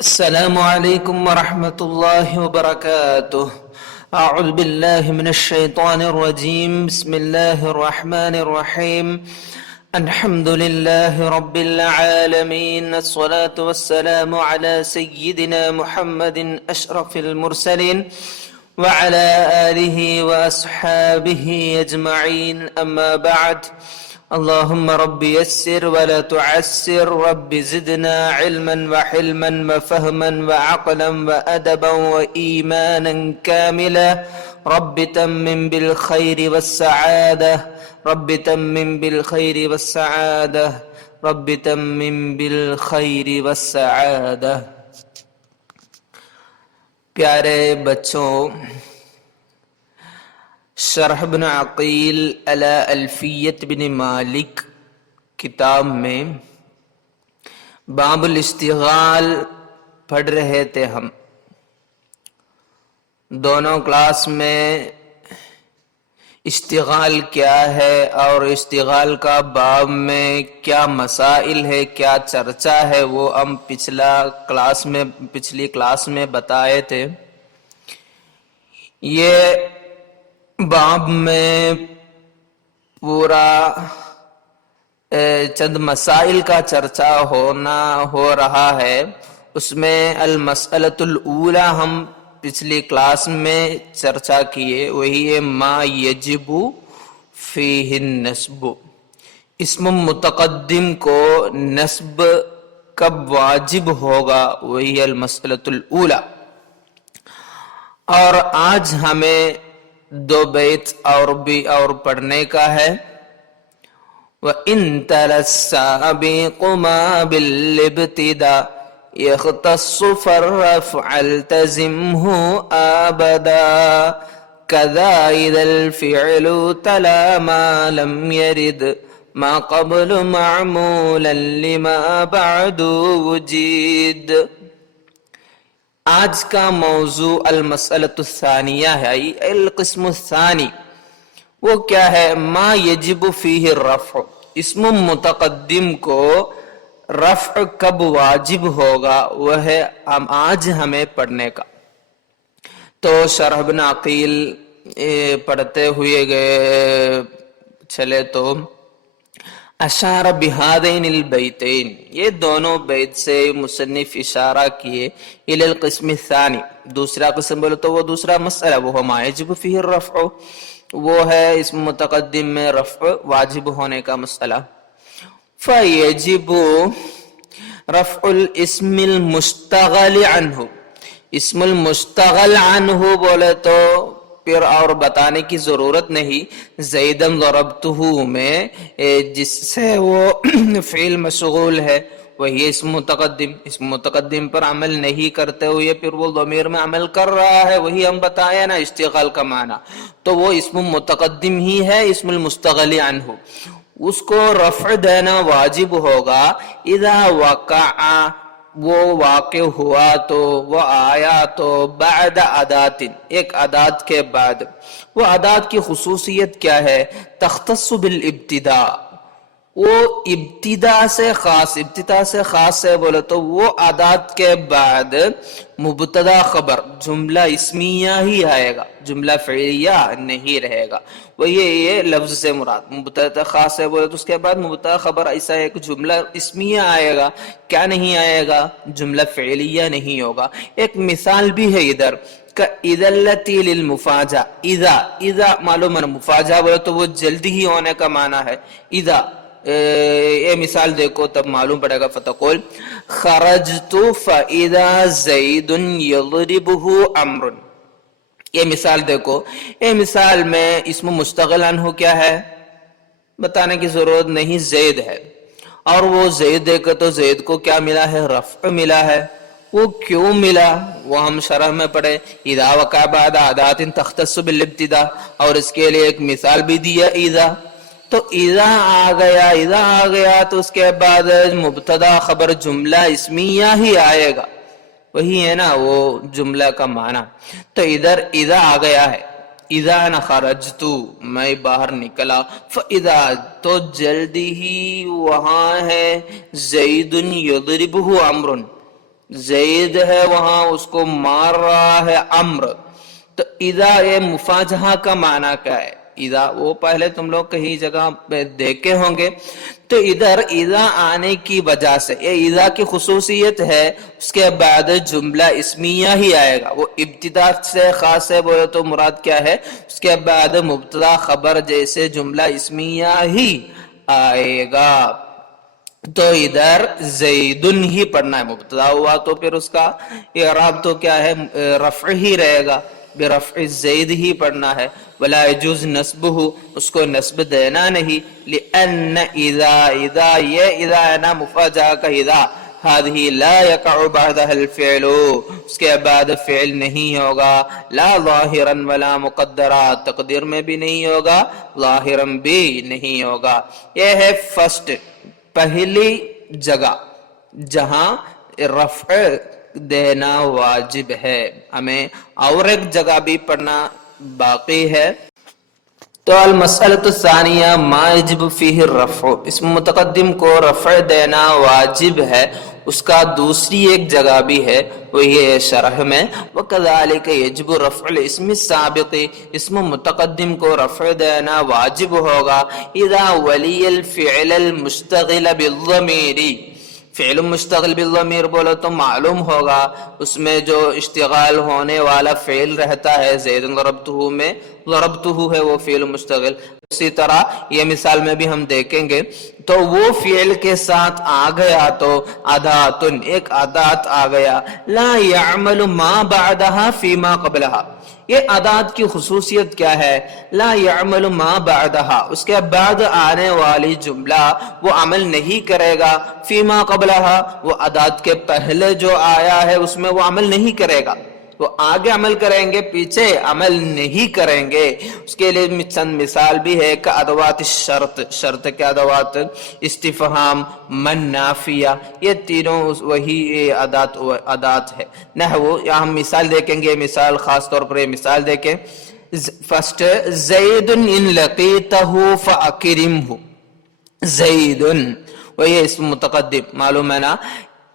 السلام عليكم ورحمة الله وبركاته. أعوذ بالله من الشيطان الرجيم. بسم الله الرحمن الرحيم. الحمد لله رب العالمين، الصلاة والسلام على سيدنا محمد أشرف المرسلين وعلى آله وأصحابه أجمعين، أما بعد. اللهم رب يسر ولا تعسر، رب زدنا علما وحلما وفهما وعقلا وأدبا وإيمانا كاملا. رب تمم بالخير والسعادة، رب تمم بالخير والسعادة، رب تمم بالخير والسعادة. پیارے بچوں، شرح بن عقیل علی الفیت بن مالک کتاب میں باب الاشتغال پڑھ رہے تھے ہم. دونوں کلاس میں اشتغال کیا ہے اور اشتغال کا باب میں کیا مسائل ہے، کیا چرچا ہے، وہ ہم پچھلی کلاس میں بتائے تھے. یہ باب میں پورا چند مسائل کا چرچا ہو رہا ہے. اس میں المسئلۃ الاولی ہم پچھلی کلاس میں چرچا کیے، وہی ہے ما یجب فیہ النصب. اسم متقدم کو نصب کب واجب ہوگا، وہی ہے المسئلۃ الاولی. اور آج ہمیں دو بیت اور پڑھنے کا ہے. وَإِن تَلَ السَّابِقُ مَا بِالِّبْتِدَاءِ يَخْتَصُّ فَالرَّفْعَ الْتَزِمْهُ آبَدًا كَذَا إِذَا الْفِعْلُ تَلَا مَا لَمْ يَرِدْ مَا قَبْلُ مَعْمُولًا لِمَا بَعْدُ وُجِدْ. آج کا موضوع المسئلۃ الثانیہ ہے، القسم الثانی. وہ کیا ہے؟ ما یجب فیہ الرفع. اسم متقدم کو رفع کب واجب ہوگا، وہ ہے آج ہمیں پڑھنے کا. تو شرح بن عقیل پڑھتے ہوئے گئے چلے تو اشار بہذین البیتین، یہ دونوں بیت سے مصنف اشارہ کیے الی القسم الثانی. دوسرا قسم بولے تو وہ دوسرا مسئلہ، وہ ما یجب فیہ الرفع، وہ ہے اسم متقدم میں رفع واجب ہونے کا مسئلہ. فیجب رفع الاسم المشتغل عنہ. اسم المشتغل عنہ بولے تو پھر اور بتانے کی ضرورت نہیں. زیدن ضربتہ میں جس سے وہ فعل مشغول ہے وہی اسم متقدم. اسم متقدم پر عمل نہیں کرتے ہوئے پھر وہ ضمیر میں عمل کر رہا ہے، وہی ہم بتایا نا اشتغال کا معنی. تو وہ اسم متقدم ہی ہے اسم المستغل عنہ. اس کو رفع دینا واجب ہوگا اذا وقع، وہ واقع ہوا تو، وہ آیا تو، بعد ادات، ایک ادات کے بعد. وہ ادات کی خصوصیت کیا ہے؟ تختص بالابتداء، وہ ابتدا سے خاص ہے بولے تو وہ ادات کے بعد مبتدا خبر جملہ اسمیہ ہی آئے گا، جملہ فعلیہ نہیں رہے گا. وہ یہ لفظ سے مراد مبتدا خاص ہے بولے تو اس کے بعد مبتدا خبر ایسا ایک جملہ اسمیہ آئے گا. کیا نہیں آئے گا؟ جملہ فعلیہ نہیں ہوگا. ایک مثال بھی ہے ادھر، اذا التي للمفاجأة. اذا معلوم ہے مفاجأہ بولے تو وہ جلدی ہی ہونے کا معنی ہے. اذا یہ مثال دیکھو تب معلوم پڑے گا. فتقول خرجت فاذا زید یضربه عمرو. یہ مثال دیکھو، یہ مثال میں اسم مشتغل عنہ کیا ہے بتانے کی ضرورت نہیں، زید ہے. اور وہ زید دیکھو تو زید کو کیا ملا ہے؟ رفع ملا ہے. وہ کیوں ملا وہ ہم شرح میں پڑھے. اذا وقع بعد ادات تختص بالابتداء، اور اس کے لیے ایک مثال بھی دیا اذا. تو اذا آ گیا تو اس کے بعد مبتدا خبر جملہ اسمیہ ہی آئے گا، وہی ہے نا وہ جملہ کا معنی. تو ادھر اذا آ گیا ہے، اذا انا خرجتو، میں باہر نکلا، فاذا تو جلدی ہی وہاں ہے، زید یضربہ عمرو، زید ہے وہاں اس کو مار رہا ہے عمر. تو اذا یہ مفاجہہ کا معنی کیا ہے؟ اذا وہ پہلے تم لوگ کہیں جگہ دیکھے ہوں گے. تو ادھر اذا آنے کی وجہ سے یہ اذا کی خصوصیت ہے، اس کے بعد جملہ اسمیہ ہی آئے گا. وہ ابتدا سے خاص ہے بولے تو مراد کیا ہے؟ اس کے بعد مبتدا خبر جیسے جملہ اسمیہ ہی آئے گا. تو ادھر زیدن ہی پڑھنا ہے، مبتدا ہوا تو پھر اس کا اعراب تو کیا ہے؟ رفع ہی رہے گا، برفع زید ہی پڑھنا ہے. ولا يجوز نصبه، اس کو نصب دینا نہیں. لأن اذا یہ اذا ہے نا مفاجأہ کا اذا، هذه لا يقع بعدها الفعل، اس کے بعد فعل نہیں ہوگا. لا ظاہرا ولا مقدرا، تقدیر میں بھی نہیں ہوگا، ظاہرا بھی نہیں ہوگا. یہ ہے فرسٹ، پہلی جگہ جہاں رفع دینا واجب ہے. ہمیں اور ایک جگہ بھی پڑھنا باقی ہے. تو المسئلۃ الثانیہ ما یجب فیہ الرفع، اسم متقدم کو رفع دینا واجب ہے، اس کا دوسری ایک جگہ بھی ہے، وہ یہ شرح میں. وَكَذَلِكَ يَجِبُ رَفْعُ الْاسْمِ السَّابِقِ، اسم متقدم کو رفع دینا واجب ہوگا. اذا ولی الفعل المشتغل بالضمیر، فعل مشتغل بالضمیر بولو تو معلوم ہوگا اس میں جو اشتغال ہونے والا فعل رہتا ہے. زید ضربتہ میں ضربتہ ہے وہ فعل مشتغل. اسی طرح یہ مثال میں بھی ہم دیکھیں گے. تو وہ فعل کے ساتھ آ گیا تو اداتن، ایک ادات آ گیا. لا يعمل ما بعدها فيما قبلها، یہ ادات کی خصوصیت کیا ہے؟ لا يعمل ما بعدها، اس کے بعد آنے والی جملہ وہ عمل نہیں کرے گا. فيما قبلها، وہ ادات کے پہلے جو آیا ہے اس میں وہ عمل نہیں کرے گا. وہ آگے عمل کریں گے، پیچھے عمل نہیں کریں گے. اس کے لیے چند مثال بھی ہے کہ ادوات الشرط، شرط کے ادوات، استفہام، من، نافیہ، یہ تینوں وہی ادات ہے. نحو یہاں ہم مثال دیکھیں گے، مثال خاص طور پر یہ مثال دیکھیں. فرسٹ، زید ان لقیتہ فاکرمہ، زید وہی اسم متقدم معلوم ہے نا.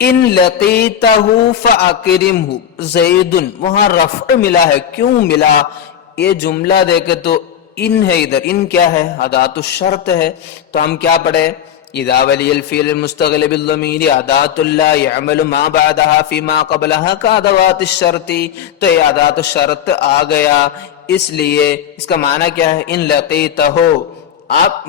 ان لقیتہ فاکرمہ، زید وہاں رفع ملا ہے. کیوں ملا؟ یہ جملہ دیکھے تو ان ہے، ادھر ان کیا ہے؟ ادات الشرط ہے. تو ہم کیا پڑھے؟ اذا ولی الفعل المشتغل بالضمیر ادات لا يعمل ما بعدها فيما قبلها كادوات الشرط. تو یہ ادات الشرط آ گیا، اس لیے اس کا معنی کیا ہے؟ ان لقیتہ، آپ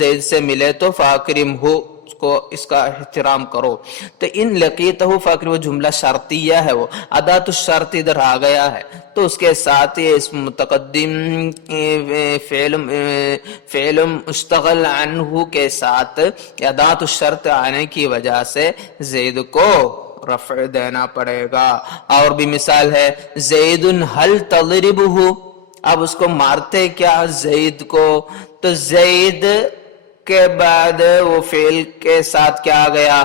زید سے ملے تو فاکرمہ، کو اس کا احترام کرو. تو ان لقیتہ فاکر، وہ جملہ شرطیہ ہے، وہ ادات الشرط ادھر آ گیا ہے. تو اس کے ساتھ یہ اسم متقدم فعل مشتغل عنہ کے ساتھ ادات الشرط آنے کی وجہ سے زید کو رفع دینا پڑے گا. اور بھی مثال ہے، زید هل تضربہ، اب اس کو مارتے کیا؟ زید کو. تو زید کے بعد وہ فعل کے ساتھ کیا آ گیا؟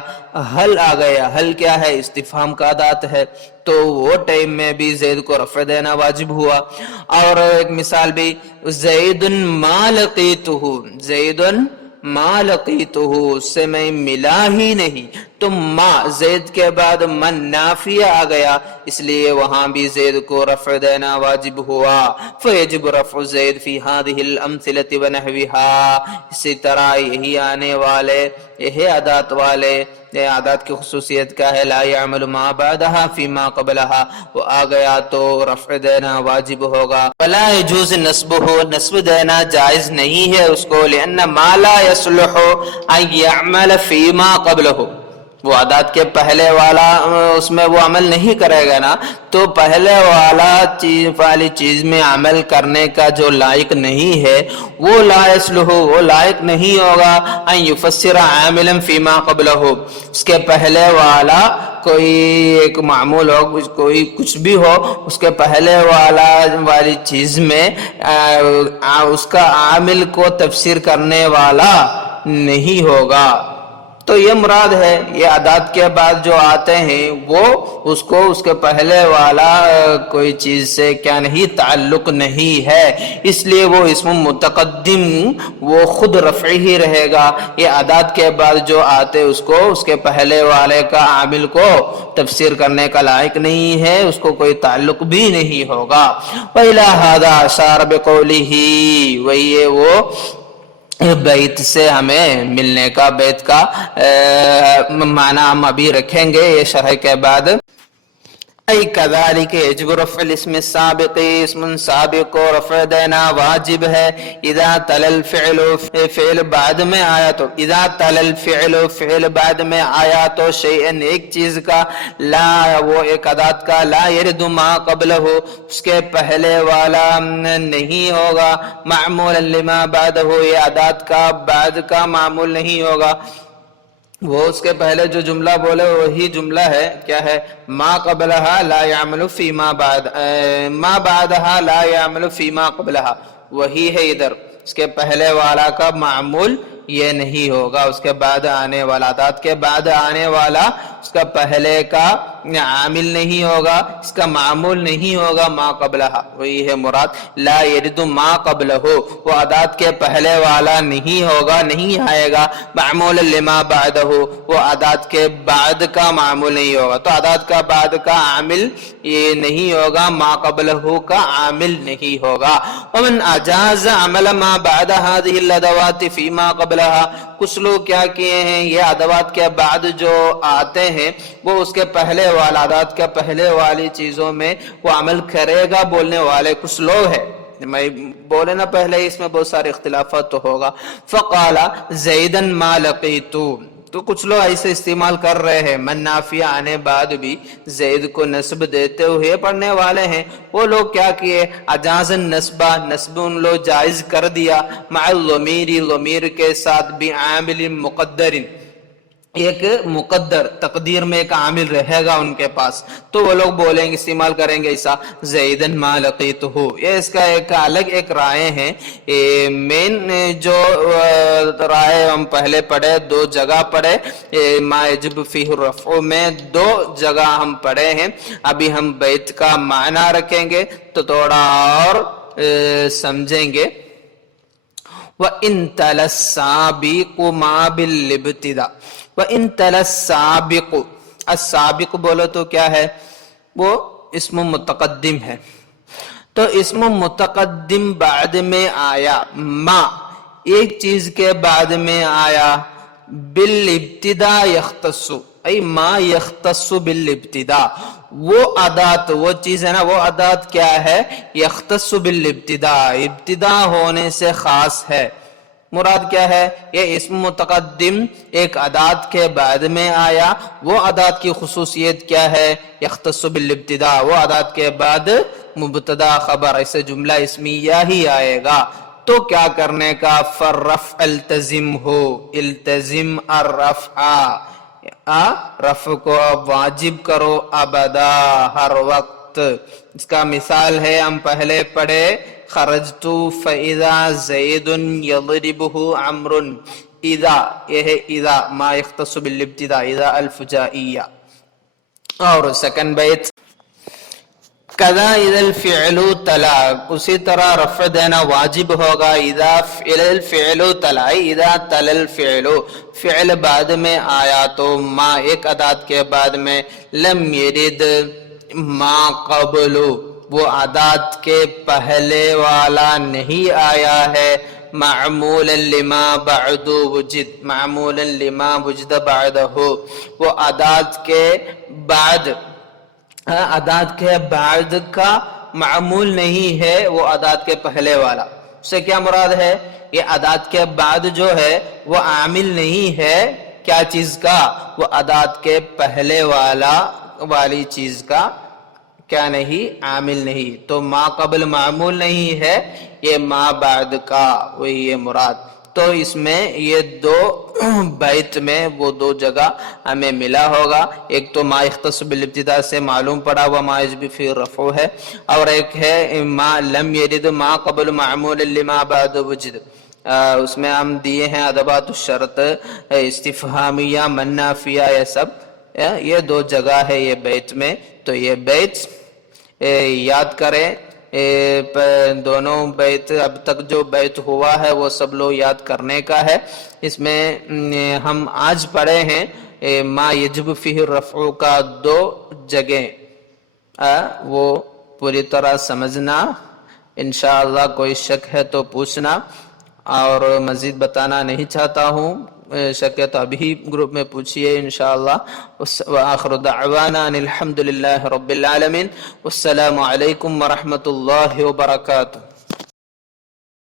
حل آ گیا. حل کیا ہے؟ استفہام کا ادات ہے. تو وہ ٹائم میں بھی زید کو رفع دینا واجب ہوا. اور ایک مثال بھی، زید ما لقیتہ، زید ما لقیتہ، اس سے میں ملا ہی نہیں. تو ما، زید کے بعد من نافیہ آ گیا، اس لیے وہاں بھی زید کو رفع دینا واجب ہوا. فیجب رفع زید فی هذه الامثلة ونحوها. اسی طرح یہی آنے والے، یہ ادات والے، یہ ادات کی خصوصیت کیا ہے؟ لا يعمل ما بعدها فيما قبلها، وہ آ گیا تو رفع دینا واجب ہوگا. ولا يجوز نصبه، نصب دینا جائز نہیں ہے اس کو. لأن ما لا يصلح ان يعمل فيما قبله، وہ عادات کے پہلے والا اس میں وہ عمل نہیں کرے گا نا. تو پہلے والی چیز میں عمل کرنے کا جو لائق نہیں ہے وہ لا یصلح، وہ لائق نہیں ہوگا. ان یفسر عاملا فیما قبلہ، اس کے پہلے والا کوئی ایک معمول ہو، کوئی کچھ بھی ہو، اس کے پہلے والی چیز میں اس کا عامل کو تفسیر کرنے والا نہیں ہوگا. تو یہ مراد ہے یہ ادات کے بعد جو آتے ہیں وہ اس کو اس کے پہلے والا کوئی چیز سے کیا نہیں تعلق نہیں ہے، اس لیے وہ اسم متقدم وہ خود رفعی ہی رہے گا۔ یہ ادات کے بعد جو آتے اس کو اس کے پہلے والے کا عامل کو تفسیر کرنے کا لائق نہیں ہے، اس کو کوئی تعلق بھی نہیں ہوگا۔ وَإِلَى هَذَا أَشَارَ بِقَوْلِهِ، وہی وہ بیت سے ہمیں ملنے کا بیت کا معنی ہم ابھی رکھیں گے یہ شرح کے بعد۔ ای کذالک یجب رفع الاسم السابق، اسم سابق کو رفع دینا واجب ہے اذا تل الفعل، فعل بعد میں آیا تو، اذا تل الفعل فعل بعد میں آیا تو شیئن ایک چیز کا، لا وہ ایک ادات کا، لا یرد ما قبلہ اس کے پہلے والا نہیں ہوگا، معمولا لما بعدہ یہ ادات کا بعد کا معمول نہیں ہوگا، وہ اس کے پہلے جو جملہ بولے وہی جملہ ہے، کیا ہے؟ ما قبلہا لا يعمل فی ما بعد، ما بعدہا لا يعمل فی ما قبلہا، وہی ہے ادھر، اس کے پہلے والا کا معمول یہ نہیں ہوگا، اس کے بعد آنے والا، ادات کے بعد آنے والا اس کا پہلے کا عامل نہیں ہوگا، اس کا معمول نہیں ہوگا، ما قبلہا وہی ہے مراد۔ لا یرد ما قبلہ وہ ادات کے پہلے والا نہیں ہوگا، نہیں آئے گا، معمول لما بعدہ وہ ادات کے بعد کا معمول نہیں ہوگا، تو ادات کا بعد کا عامل یہ نہیں ہوگا، ما قبلہ کا عامل نہیں ہوگا۔ ومن اجاز عمل ما بعد هذه الادوات فيما قبلها، کچھ لوگ کیا کیے ہیں یہ ادوات کے بعد جو آتے ہیں وہ اس کے پہلے والا ادات کے پہلے والی چیزوں میں وہ عمل کرے گا بولنے والے کچھ لوگ ہیں، میں بولے نا پہلے اس میں بہت سارے اختلافات تو ہوگا۔ فقال زیدا ما لقیت، تو کچھ لوگ ایسے استعمال کر رہے ہیں، من نافیہ آنے بعد بھی زید کو نصب دیتے ہوئے پڑھنے والے ہیں، وہ لوگ کیا کیے؟ اجاز النصبہ، نصب ان لوگ جائز کر دیا، مع الضمیر ضمیر کے ساتھ، بعامل مقدر ایک مقدر تقدیر میں ایک عامل رہے گا ان کے پاس، تو وہ لوگ بولیں گے استعمال کریں گے ایسا زیدن ما لقیتہ، یہ اس کا ایک الگ ایک رائے ہیں۔ مین جو رائے ہم پہلے پڑھے دو جگہ پڑھے، ما یجب فیہ الرفع میں دو جگہ ہم پڑھے ہیں، ابھی ہم بیت کا معنی رکھیں گے تو تھوڑا اور سمجھیں گے۔ وَإِن تَلَ السَّابِقُ مَا بِالِّبْتِدَاءِ، وَإِن تَلَ السَّابِقُ، السابق بولو تو کیا ہے؟ وہ اسم متقدم ہے، تو اسم متقدم بعد میں آیا، ما ایک چیز کے بعد میں آیا، بالابتداء یختص، ای ما یختص بالابتداء، وہ ادات وہ چیز ہے نا، وہ ادات کیا ہے؟ یختص بالابتداء، ابتدا ہونے سے خاص ہے۔ مراد کیا ہے؟ یہ اسم متقدم ایک ادات کے بعد میں آیا، وہ ادات کی خصوصیت کیا ہے؟ یختص بالابتداء، وہ ادات کے بعد مبتدا خبر ایسے جملہ اسمیہ ہی آئے گا، تو کیا کرنے کا؟ فرفع التزم ہو، التزم الرفع، رفع کو واجب کرو ابدا ہر وقت۔ اس کا مثال ہے ہم پہلے پڑھے، خرجت فاذا زید یضربہ عمرو، اذا یہ ہے اذا ما یختص بالابتداء، اذا الفجائیہ۔ اور سیکنڈ بیت کذا اذا الفعل تلا، اسی طرح رفع دینا واجب ہوگا، اذا الفعل تلا، اذا تلا الفعل فعل بعد میں آیا تو ما ایک ادات کے بعد میں، لم یرد ما قبل وہ ادات کے پہلے والا نہیں آیا ہے، معمولا لما بعد وجد، معمولا لما وجد بعدہ وہ ادات کے بعد، ادات کے بعد کا معمول نہیں ہے، وہ ادات کے پہلے والا۔ اس سے کیا مراد ہے؟ یہ ادات کے بعد جو ہے وہ عامل نہیں ہے، کیا چیز کا؟ وہ ادات کے پہلے والی چیز کا کیا نہیں؟ عامل نہیں، تو ما قبل معمول نہیں ہے، یہ ما بعد کا وہی ہے مراد۔ تو اس میں یہ دو بیت میں وہ دو جگہ ہمیں ملا ہوگا، ایک تو ما یختص بالابتداء سے معلوم پڑا ہوا ما یجب فی الرفع ہے، اور ایک ہے ما لم یرد ما قبل معمول لما بعد وجد، اس میں ہم دیے ہیں ادوات الشرط، استفہامیہ، منافیہ، یہ سب یہ 2 جگہ ہے یہ بیت میں. تو یہ بیت یاد کریں، دونوں بیت اب تک جو بیت ہوا ہے وہ سب لوگ یاد کرنے کا ہے. اس میں ہم آج پڑھے ہیں ما یجب فیہ الرفع کا 2 جگہ، وہ پوری طرح سمجھنا. انشاءاللہ کوئی شک ہے تو پوچھنا، اور مزید بتانا نہیں چاہتا ہوں، شک ہے تو ابھی گروپ میں پوچھئے انشاءاللہ. وآخر دعوانا ان الحمدللہ رب العالمین. والسلام علیکم ورحمۃ اللہ وبرکاتہ.